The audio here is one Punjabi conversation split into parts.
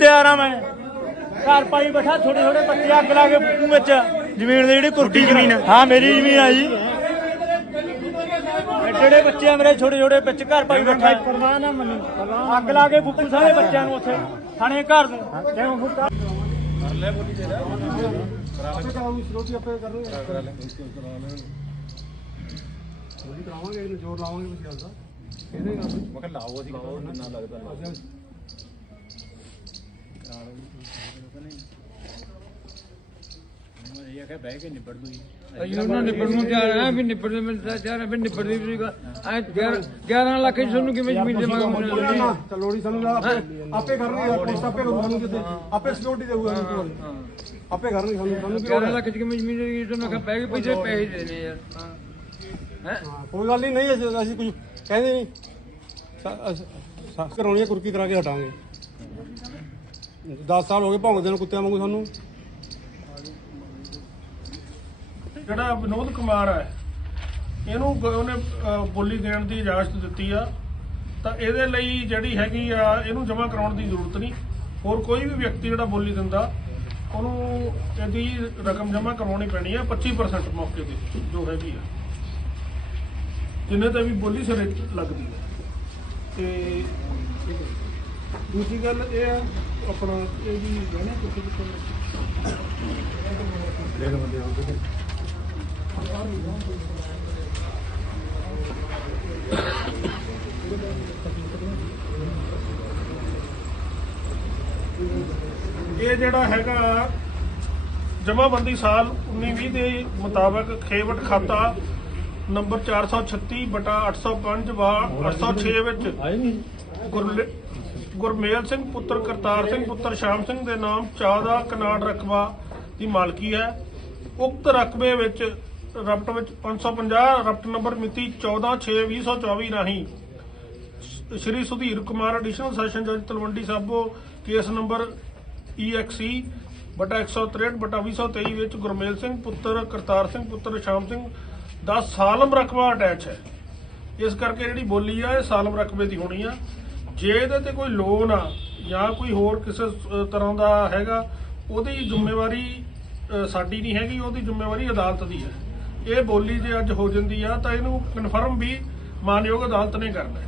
ਮੈਂ। ਘਰ ਪਾਈ ਬੈਠਾ ਛੋਟੇ ਛੋਟੇ ਬੱਚੇ ਅੱਗ ਲਾ ਕੇ ਫੂਕੂ ਵਿੱਚ। ਜ਼ਮੀਨ ਦੀ ਜਿਹੜੀ ਕੁਰਕੀ ਜ਼ਮੀਨ ਹਾਂ ਮੇਰੀ ਜ਼ਮੀਨ ਆ ਜੀ। ਜਿਹੜੇ ਬੱਚੇ ਆ ਮੇਰੇ ਛੋਟੇ ਛੋਟੇ ਵਿੱਚ ਘਰ ਪਾਈ ਬੈਠਾ। ਪਰਵਾਹ ਨਾ ਮੈਨੂੰ। ਅੱਗ ਲਾ ਕੇ ਫੂਕੂ ਸਾਰੇ ਬੱਚਿਆਂ ਨੂੰ ਉੱਥੇ ਥਾਣੇ ਘਰ ਨੂੰ। ਕਿਉਂ ਫੂਕਾ ਅਯੂ ਨਾ ਨਿਬੜ ਨੂੰ ਜਾ ਰਿਹਾ ਵੀ ਨਿਬੜ ਦੇ ਮਿਲਦਾ ਜਾ ਰਿਹਾ ਵੀ ਨਿਬੜ ਦੀ ਵੀ ਐ 11 ਲੱਖ ਤੁਹਾਨੂੰ ਕਿਵੇਂ ਜ਼ਮੀਨ ਦੇਵਾਂਗਾ ਲੋੜੀ ਸਾਨੂੰ ਨਾ ਆਪੇ ਆਪੇ ਕਰਨਗੇ ਪੁਲਿਸ ਆਪੇ ਕਰੂ ਸਾਨੂੰ ਕਿਤੇ ਆਪੇ ਸਿਕਿਉਰਿਟੀ ਦੇਊਗਾ ਸਾਨੂੰ ਕੋਈ ਗੱਲ। ਆਪੇ ਕਰਨਗੇ ਸਾਨੂੰ ਸਾਨੂੰ ਕੀ 11 ਲੱਖ ਦੀ ਕਿਵੇਂ ਜ਼ਮੀਨ ਦੇਗੀ ਤੁਹਾਨੂੰ ਕਹ ਪੈ ਗਏ ਪੈਸੇ ਪੈਸੇ ਦੇਣੇ ਯਾਰ ਹੈ। ਹਾਂ, ਕੋਈ ਗੱਲ ਨਹੀਂ ਨਹੀਂ ਅਸੀਂ ਅਸੀਂ ਕੁਝ ਕਹਿੰਦੇ ਨਹੀਂ। ਸਾ ਕਰਾਉਣੀ ਹੈ ਕੁਰਕੀ ਕਰਾ ਕੇ ਹਟਾਂਗੇ। 10 ਸਾਲ ਹੋ ਗਏ ਭੌਂਕਦੇ ਨੂੰ ਕੁੱਤਿਆਂ ਵਾਂਗੂ ਸਾਨੂੰ। ਜਿਹੜਾ ਵਿਨੋਦ ਕੁਮਾਰ ਹੈ ਇਹਨੂੰ ਗ- ਉਹਨੇ ਅਹ, ਬੋਲੀ ਦੇਣ ਦੀ ਇਜਾਜ਼ਤ ਦਿੱਤੀ ਆ। ਤਾਂ ਇਹਦੇ ਲਈ ਜਿਹੜੀ ਹੈਗੀ ਆ ਇਹਨੂੰ ਜਮ੍ਹਾਂ ਕਰਾਉਣ ਦੀ ਜ਼ਰੂਰਤ ਨਹੀਂ। ਹੋਰ ਕੋਈ ਵੀ ਵਿਅਕਤੀ ਜਿਹੜਾ ਬੋਲੀ ਦਿੰਦਾ ਉਹਨੂੰ ਇਹਦੀ ਰਕਮ ਜਮ੍ਹਾਂ ਕਰਵਾਉਣੀ ਪੈਣੀ ਆ 25% ਮੌਕੇ ਤੇ ਜੋ ਹੈਗੀ ਆ। ਜਿੰਨੇ ਤੇ ਵੀ ਬੋਲੀ ਸਿਰੇ ਲੱਗਦੀ ਹੈ ਤੇ ਦੂਜੀ ਗੱਲ ਇਹ ਆ ਆਪਣਾ ਇਹ ਵੀ ਗਹਿਣੇ ਕਿੱਥੇ ਕਿੱਥੇ ਇਹ ਜਿਹੜਾ ਹੈਗਾ ਜਮਾਬੰਦੀ ਸਾਲ 1920 ਦੇ ਮੁਤਾਬਕ ਖੇਵਟ ਖਾਤਾ ਨੰਬਰ 436 ਬਟਾ 805 ਵਾ 806 ਵਿੱਚ ਗੁਰਲੇ- ਗੁਰਮੇਲ ਸਿੰਘ ਪੁੱਤਰ, ਕਰਤਾਰ ਸਿੰਘ ਪੁੱਤਰ, ਸ਼ਾਮ ਸਿੰਘ ਦੇ ਨਾਮ 14 ਕਨਾੜ ਰਕਬਾ ਦੀ ਮਾਲਕੀ ਹੈ। ਉਕਤ ਰਕਬੇ ਵਿੱਚ ਰਪਟ ਵਿੱਚ 550 ਰਪਟ ਨੰਬਰ ਮਿਤੀ 14/6/2024 ਰਾਹੀਂ ਸ਼੍ਰੀ ਸੁਧੀਰ ਕੁਮਾਰ ਐਡੀਸ਼ਨਲ ਸੈਸ਼ਨ ਜੱਜ Talwandi Sabo, case number EXE ਬਟਾ 163 ਬਟਾ 2023 ਵਿੱਚ ਗੁਰਮੇਲ ਸਿੰਘ ਪੁੱਤਰ, ਕਰਤਾਰ ਸਿੰਘ ਪੁੱਤਰ, ਸ਼ਾਮ ਸਿੰਘ ਦਾ ਸਾਲਮ ਰਕਬਾ ਅਟੈਚ ਹੈ। ਇਸ ਕਰਕੇ ਜਿਹੜੀ ਬੋਲੀ ਆ, ਇਹ ਸਾਲਮ ਰਕਬੇ ਦੀ ਹੋਣੀ ਆ। ਜੇ ਇਹਦੇ ਤੇ ਕੋਈ ਲੋਨ ਆ ਜਾਂ ਕੋਈ ਹੋਰ ਕਿਸੇ ਤਰ੍ਹਾਂ ਦਾ ਹੈਗਾ ਉਹਦੀ ਜ਼ਿੰਮੇਵਾਰੀ ਸਾਡੀ ਨਹੀਂ ਹੈਗੀ ਉਹਦੀ ਜ਼ਿੰਮੇਵਾਰੀ ਅਦਾਲਤ ਦੀ ਹੈ। ਇਹ ਬੋਲੀ ਜੇ ਅੱਜ ਹੋ ਜਾਂਦੀ ਆ ਤਾਂ ਇਹਨੂੰ ਕਨਫਰਮ ਵੀ ਮਾਨਯੋਗ ਅਦਾਲਤ ਨੇ ਕਰਨਾ ਹੈ।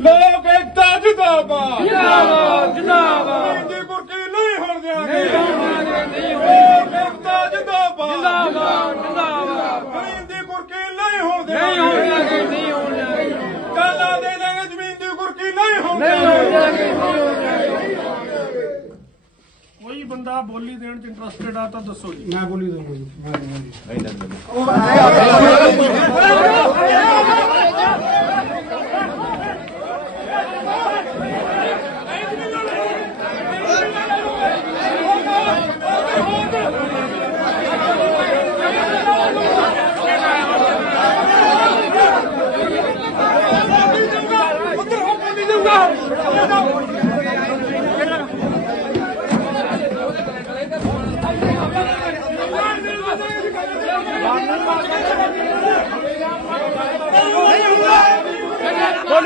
ਲੋਕ ਏਕਤਾ ਜਿੰਦਾਬਾਦ। ਜਿੰਦਾਬਾਦ ਜਿੰਦਾਬਾਦ। ਹਿੰਦੀ ਕੁਰਕੀ ਨਹੀਂ ਹੋਣ ਦਿਆਂਗੇ। ਨਹੀਂ ਲੋਕ ਏਕਤਾ ਜਿੰਦਾਬਾਦ। ਜਿੰਦਾਬਾਦ ਜਿੰਦਾਬਾਦ। ਹਿੰਦੀ ਕੁਰਕੀ ਨਹੀਂ ਹੋਣ ਨਹੀਂ ਹੋਣ ਦਿਆਂਗੇ ਲੱਗੇ ਨਹੀਂ ਹੋਣ ਲੱਗੇ ਕਾਲਾ ਦੇ ਦਾਂਗੇ ਜ਼ਮੀਨ ਦੀ ਕੁਰਕੀ ਨਹੀਂ ਹੋਣ ਨਹੀਂ ਹੋਣ ਦਿਆਂਗੇ ਲੱਗੇ ਨਹੀਂ ਹੋਣ ਲੱਗੇ ਕੋਈ ਬੰਦਾ ਬੋਲੀ ਦੇਣ 'ਚ ਇੰਟਰਸਟਿਡ ਆ ਤਾਂ ਦੱਸੋ ਜੀ। ਮੈਂ ਬੋਲੀ ਦਊਂਗਾ ਜੀ। ਬੋਲੀ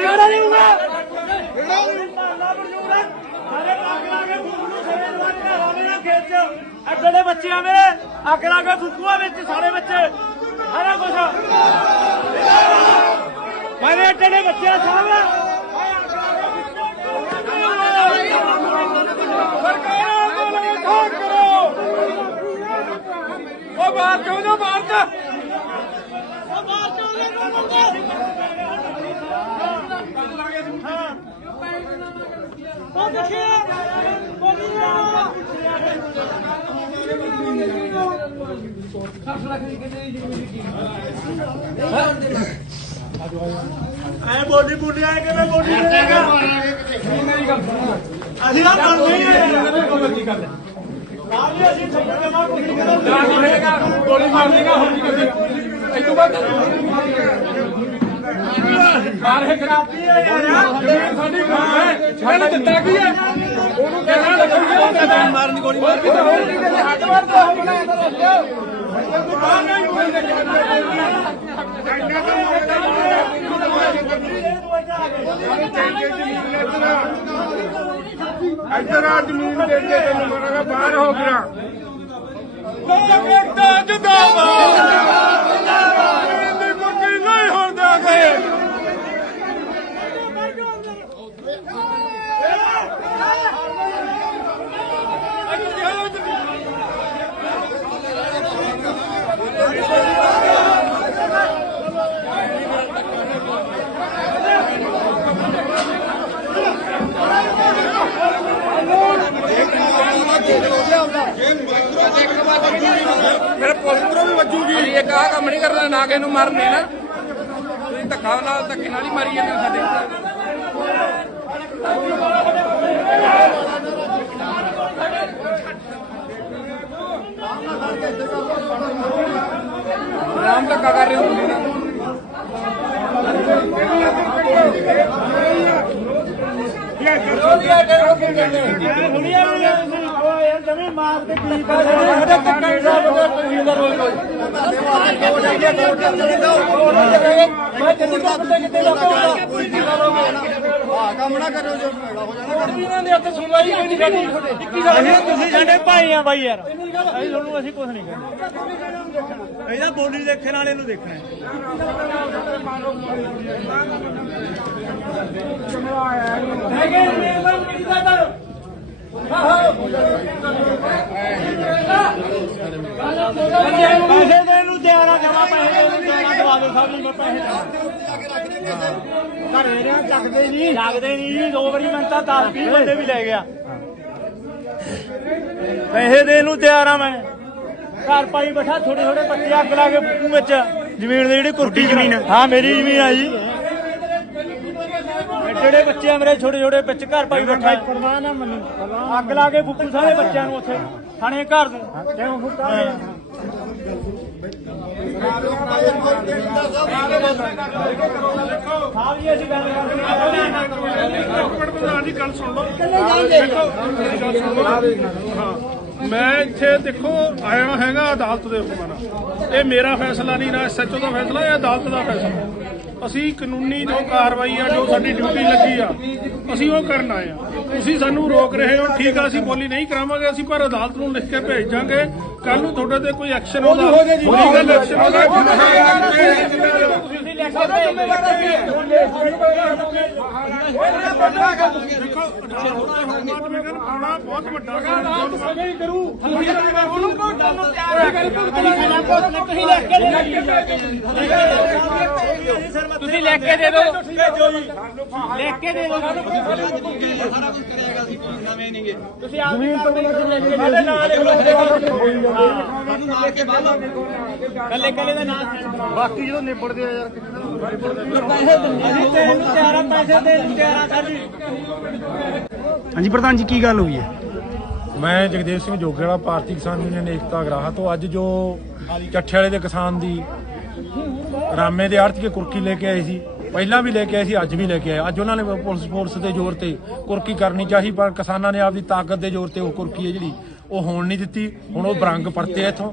ਵਾਲਾ ਨਹੀਂ ਹੋਊਗਾ ਸਾਰੇ ਅੱਗ ਖੇਤ ਚ ਅੱਗੇ ਬੱਚੇ ਮੇਰੇ ਅੱਗ ਲਾ ਕੇ ਫੂਕੂਆ ਵਿੱਚ ਸਾਰੇ ਬੱਚੇ ਸਾਰਾ ਕੁਝ ਮੇਰੇ ਅੱਡੇ ਬੱਚਿਆਂ ਬੱਚੇ ਆ ਸਾਹਿਬ ਸਰਕਾਰਾਂ ਕੋਲ ਠੋਕ ਕਰੋ ਉਹ ਬਾਹਰ ਕਿਉਂ ਨਾ ਮਾਰਦਾ ਉਹ ਦੇਖਿਆ ਬੋਲੀ ਐ ਬੋਲੀ ਬੁੱਢੀ ਆਏ ਕਿ ਮੈਂ ਬੋਲੀ ਦੇਗਾ ਅਸੀਂ ਤਾਂ ਬਣਦੇ ਹੀ ਆ ਯਾਰ ਆਹ ਗੋਲੀ ਮਾਰ ਦੇਗਾ ਹੁਣ ਕੀ ਕਰੇਗਾ ਇਹ ਤੋਂ ਬਾਅਦ ਮਾਰੇ ਕਰਾਤੀ ਹੈ ਯਾਰ ਸਾਡੀ ਗੋਲੀ ਹੈ ਇਹਨੇ ਦਿੱਤਾ ਕੀ ਹੈ ਉਹਨੂੰ ਕਹਿਣਾ ਲੱਗੂਗਾ ਮਾਰਨ ਦੀ ਗੋਲੀ ਮਾਰ ਕੇ ਹੋਰ ਕੀ ਕਹਿੰਦੇ ਹੱਥ ਮਾਰ ਦੋ ਹਮ ਬਣਾਇਆ ਤਾਂ ਦੱਸਿਓ ਬਾਹਰ ਨਹੀਂ ਗੋਲੀ ਦੇ ਇਹ ਇੱਧਰ ਆ ਜ਼ਮੀਨ ਦੇ ਦੇ ਤੈਨੂੰ ਮਰਾਂਗਾ ਬਾਹਰ ਹੋ ਗਿਆ। ਲੋਕ ਏਕਤਾ ਜਿੰਦਾਬਾਦ ਦੀ ਕੁਰਕੀ ਨਹੀਂ ਹੋਣ ਦੇਗੇ ਮੇਰੇ ਪੁੱਤਰੋਂ ਵੀ ਵੱਜੂਗੀ ਇਹ ਆਹ ਕੰਮ ਨਹੀਂ ਕਰਨਾ ਨਾ ਕਿਸੇ ਨੂੰ ਮਾਰਨੇ ਨਾ ਤੁਸੀਂ ਧੱਕਾ ਨਾਲ ਧੱਕੇ ਨਾਲ ਹੀ ਮਾਰੀ ਜਾਂਦੇ ਹੋ ਸਾਡੇ ਰਾਮ ਧੱਕਾ ਕਰ ਰਹੇ ਹੋ ਤੁਸੀਂ ਨਾ ਦੁਨੀਆ ਵੀ ਤੁਸੀਂ ਉਹ ਯਾਰ ਜਮੀ ਮਾਰ ਕੇ ਕੀ ਕਰ ਰਹੇ ਧੱਕਾ ਨਹੀਂ ਸਕਦਾ ਕੋਈ ਦਾ ਰੋਜ਼ ਰੋਜ਼ ਮੈਂ ਕਿੰਨੀ ਕੁੱਤੇ ਕਿਤੇ ਲੋਕਾਂ ਕੰਮ ਨਾ ਕਰਿਓ ਜੋ ਹੋ ਜਾਣਾ। ਇਹਨਾਂ ਦੇ ਉੱਤੇ ਸੁਣਵਾਈ ਕੋਈ ਨਹੀਂ ਕਰਨੀ 21 ਸਾਲ ਅਸੀਂ ਤੁਸੀਂ ਸਾਡੇ ਭਾਈ ਆ ਬਾਈ ਯਾਰ। ਅਸੀਂ ਤੁਹਾਨੂੰ ਅਸੀਂ ਕੁਝ ਨਹੀਂ ਕਹਿੰਦੇ ਇਹਦਾ ਬੋਲੀ ਦੇਖਣ ਵਾਲੇ ਨੂੰ ਦੇਖਣਾ ਹੈ। ਹੈਗੇ ਨੇ ਬੰਦ ਕੀਤਾ ਕਰ ਪੈਸੇ ਦੇਣ ਨੂੰ ਤਿਆਰ ਆ ਜਮਾ ਪੈਸੇ ਦੇਣ ਨੂੰ ਤਿਆਰ ਆ ਦਵਾ ਦਿਓ ਸਾਹਿਬ ਜੀ ਮੈਂ ਪੈਸੇ ਦੇਣਾ ਘਰੇ ਰਿਆਂ ਚੱਕਦੇ ਨਹੀਂ। ਲੱਗਦੇ ਨਹੀਂ ਜੀ ਦੋ ਵਾਰੀ ਮੈਂ ਤਾਂ 10 20 ਬੰਦੇ ਵੀ ਲੈ ਗਿਆ। ਪੈਸੇ ਦੇਣ ਨੂੰ ਤਿਆਰ ਆ ਮੈਂ। ਘਰ ਪਾਈ ਬੈਠਾ ਥੋੜੇ ਥੋੜੇ ਬੱਚੇ ਅੱਗ ਲਾ ਕੇ ਫੂਕੂ ਵਿੱਚ। ਜ਼ਮੀਨ ਦੀ ਜਿਹੜੀ ਕੁਰਕੀ ਜ਼ਮੀਨ ਹਾਂ ਮੇਰੀ ਜ਼ਮੀਨ ਆ ਜੀ। ਜਿਹੜੇ ਬੱਚੇ ਆ ਮੇਰੇ ਛੋਟੇ ਛੋਟੇ ਵਿੱਚ ਘਰ ਪਾਈ ਬੈਠਾ। ਪਰਵਾਹ ਨਾ ਮੰਨੀ ਅੱਗ ਲਾ ਕੇ ਫੂਕੂ ਸਾਰੇ ਬੱਚਿਆਂ ਨੂੰ ਉੱਥੇ। ਥਾਣੇ ਘਰ ਨੂੰ। ਕਿਉਂ ਫੁੱਟਾ ਸਾਹਿਬ ਜੀ ਅਸੀਂ ਗੱਲ ਕਰਦੇ ਹਾਂ। ਮਿੰਟ ਪ੍ਰਧਾਨ ਜੀ ਗੱਲ ਸੁਣ ਲਓ। ਦੇਖੋ ਮੇਰੀ ਗੱਲ ਸੁਣ ਲਓ। ਹਾਂ। ਮੈਂ ਇੱਥੇ ਦੇਖੋ ਆਇਆ ਹੈਗਾ ਅਦਾਲਤ ਦੇ ਹੁਕਮਾਂ ਨਾਲ। ਇਹ ਮੇਰਾ ਫੈਸਲਾ ਨਹੀਂ ਨਾ ਐਸਐਚਓ ਦਾ ਫੈਸਲਾ ਇਹ ਅਦਾਲਤ ਦਾ ਫੈਸਲਾ। ਅਸੀਂ ਕਾਨੂੰਨੀ ਜੋ ਕਾਰਵਾਈ ਆ ਜੋ ਸਾਡੀ ਡਿਊਟੀ ਲੱਗੀ ਆ ਅਸੀਂ ਉਹ ਕਰਨ ਆਏ ਆ। ਤੁਸੀਂ ਸਾਨੂੰ ਰੋਕ ਰਹੇ ਹੋ ਠੀਕ ਆ ਅਸੀਂ ਬੋਲੀ ਨਹੀਂ ਕਰਾਵਾਂਗੇ ਅਸੀਂ ਪਰ ਅਦਾਲਤ ਨੂੰ ਲਿਖ ਕੇ ਭੇਜ ਜਾਾਂਗੇ ਕੱਲ ਨੂੰ ਤੁਹਾਡੇ ਤੇ ਕੋਈ ਐਕਸ਼ਨ ਹੋਦਾ ਲੀਗਲ ਐਕਸ਼ਨ ਹੋਦਾ ਤੁਸੀਂ ਕੇ ਦਾ ਆਉਣਾ ਬਹੁਤ ਵੱਡਾ ਤੁਸੀਂ ਲੈ ਕੇ ਕੇ ਦੇ ਦਿਓ। ਲੈ ਕੇ ਦੇ ਦਿਓ। ਤੁਸੀਂ ਆਪ ਜ਼ਮੀਨ ਤੋਂ ਲੈ ਕੇ ਸਾਡੇ ਨਾਲ ਕੱਲੇ ਕੱਲੇ ਦਾ ਨਾਮ ਬਾਕੀ ਜਦੋਂ ਨਿਬੜਦੇ ਆ ਯਾਰ ਪੈਸੇ ਅਸੀਂ ਤੇ ਇਹਨੂੰ ਤਿਆਰ ਪੈਸੇ ਦੇ ਨੂੰ ਤਿਆਰ ਸਾਡੀ ਹਾਂਜੀ ਪ੍ਰਧਾਨ ਜੀ ਕੀ ਗੱਲ ਹੋਈ ਹੈ? ਮੈਂ ਜਗਦੇਵ ਸਿੰਘ ਜੋਗੇ ਵਾਲਾ ਭਾਰਤੀ ਕਿਸਾਨ ਯੂਨੀਅਨ ਏਕਤਾ ਅਗਰਾਹਾਂ ਤੋਂ ਅੱਜ ਜੋ ਚੱਠੇ ਵਾਲੇ ਦੇ ਕਿਸਾਨ ਦੀ ਰਾਮੇ ਦੇ ਆੜਤ ਕੇ ਕੁਰਕੀ ਲੈ ਕੇ ਆਏ ਸੀ ਪਹਿਲਾਂ ਵੀ ਲੈ ਕੇ ਆਏ ਸੀ ਅੱਜ ਵੀ ਲੈ ਕੇ ਆਏ। ਅੱਜ ਉਹਨਾਂ ਨੇ ਪੁਲਿਸ ਫੋਰਸ ਦੇ ਜ਼ੋਰ ਤੇ ਕੁਰਕੀ ਕਰਨੀ ਚਾਹੀ ਪਰ ਕਿਸਾਨਾਂ ਨੇ ਆਪਦੀ ਤਾਕਤ ਦੇ ਜ਼ੋਰ ਤੇ ਉਹ ਕੁਰਕੀ ਹੈ ਜਿਹੜੀ ਉਹ ਹੋਣ ਨਹੀਂ ਦਿੱਤੀ। ਹੁਣ ਉਹ ਬਰੰਗ ਪਰਤੇ ਇਥੋਂ।